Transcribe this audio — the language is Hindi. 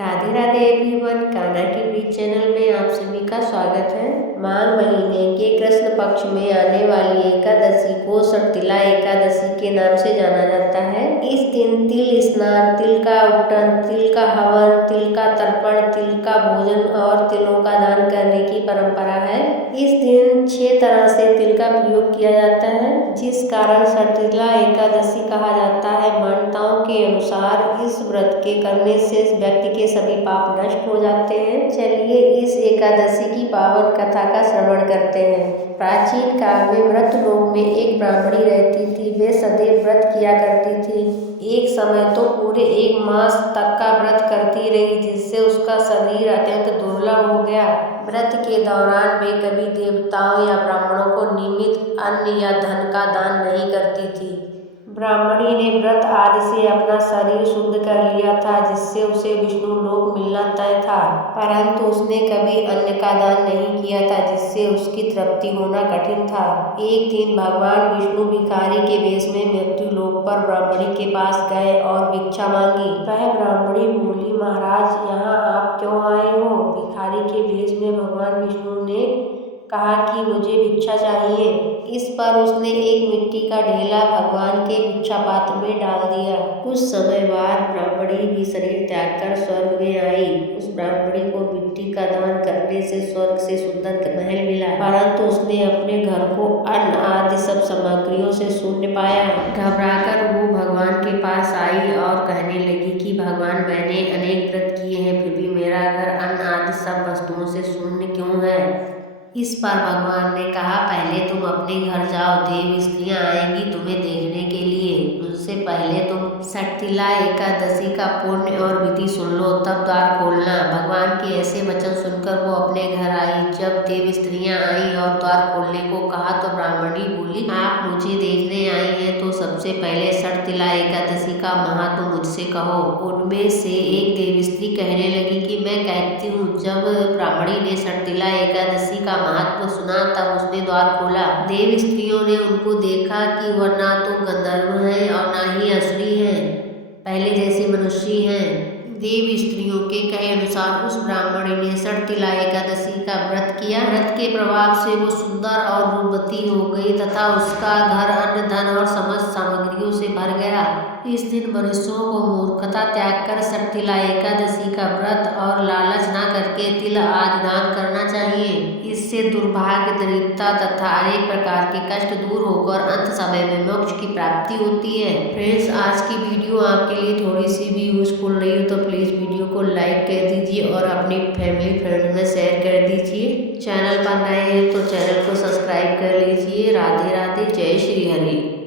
राधे राधे एवरीवन, कान्हा की प्रीत चैनल में आप सभी का स्वागत है। माघ महीने के कृष्ण पक्ष में आने वाली एकादशी को सटतिला एकादशी के नाम से जाना जाता है। इस दिन तिल स्नान, तिल का उट्टन, तिल का हवन, तिल का तर्पण, तिल का भोजन और तिलों का दान करने की परंपरा है। इस दिन 6 तरह से तिल का प्रयोग किया जाता है, जिस कारण सटतिला एकादशी कहा जाता है। मान्यताओं के अनुसार इस व्रत के करने से व्यक्ति के सभी पाप नष्ट हो जाते हैं। चलिए इस एकादशी की पावन कथा का श्रवण करते हैं। प्राचीन काल में व्रत लोक में एक ब्राह्मणी रहती थी। वे सदैव व्रत किया करती थी। एक समय तो पूरे 1 मास तक का व्रत करती रही, जिससे उसका शरीर अत्यंत दुर्बल हो गया। व्रत के दौरान वे कभी देवताओं या ब्राह्मणों को नियमित अन्न या धन का दान नहीं करती थी। ब्राह्मणी ने व्रत आदि से अपना शरीर शुद्ध कर लिया था, जिससे उसे विष्णु लोक मिलना तय था। परंतु उसने कभी अन्न का दान नहीं किया था, जिससे उसकी तृप्ति होना कठिन था। एक दिन भगवान विष्णु भिखारी के वेश में मृत्यु लोक पर ब्राह्मणी के पास गए और भिक्षा मांगी। वह ब्राह्मणी बोली, महाराज, यहाँ आप क्यों आए हो? भिखारी के वेश में भगवान विष्णु ने कहा कि मुझे भिक्षा चाहिए। इस पर उसने एक मिट्टी का ढेला भगवान के भिक्षा पात्र में डाल दिया। कुछ समय बाद ब्राह्मणी भी शरीर त्याग कर स्वर्ग में आई। उस ब्राह्मणी को मिट्टी का दान करने से स्वर्ग से सुंदर महल मिला, परंतु उसने अपने घर को अन्न आदि सब सामग्रियों से शून्य पाया। घबराकर वो भगवान के पास आई और कहने लगी कि भगवान, मैंने अनेक व्रत किए हैं, फिर भी मेरा घर अन्न आदि सब वस्तुओं से शून्य क्यों है? इस पर भगवान ने कहा, पहले तुम अपने घर जाओ, देव स्त्रियां आएंगी तुम्हें देखने के लिए। उससे पहले तुम सटतिला एकादशी का पुण्य और विधि सुन लो, तब द्वार खोलना। भगवान के ऐसे वचन सुनकर वो अपने घर आई। जब देव स्त्रियां आई और द्वार खोलने को कहा तो ब्राह्मणी बोली, आप मुझे देखने आई हैं तो सबसे पहले सटतिला एकादशी का महत्व मुझसे कहो। उनमें से एक देव स्त्री कहने लगी कि मैं कहती हूँ। जब ब्राह्मणी ने सटतिला एकादशी का महत्व सुना तब उसने द्वार खोला। देव स्त्रियों ने उनको देखा कि वह ना तो गंधर्व हैं और ना ही असुरी हैं, पहले जैसे मनुष्य हैं। देव स्त्रियों के कहे अनुसार उस ब्राह्मणी ने सटतिला एकादशी का व्रत किया। व्रत के प्रभाव से वो सुंदर और रूपवती हो गई तथा उसका घर अन्न, धन और समस्त सामग्रियों से भर गया। इस दिन मनुष्यों को मूर्खता त्याग कर सटतिला एकादशी का व्रत और लालच न करके तिल आदि दान करना चाहिए। इससे दुर्भाग्य, दरिद्रता तथा अनेक प्रकार के कष्ट दूर होकर अंत समय में मोक्ष की प्राप्ति होती है। फ्रेंड्स, आज की वीडियो आपके लिए थोड़ी सी भी यूजफुल रही हो तो प्लीज़ वीडियो को लाइक कर दीजिए और अपनी फैमिली फ्रेंड में शेयर कर दीजिए। चैनल पर नए हैं तो चैनल को सब्सक्राइब कर लीजिए। राधे राधे, जय श्री हरि।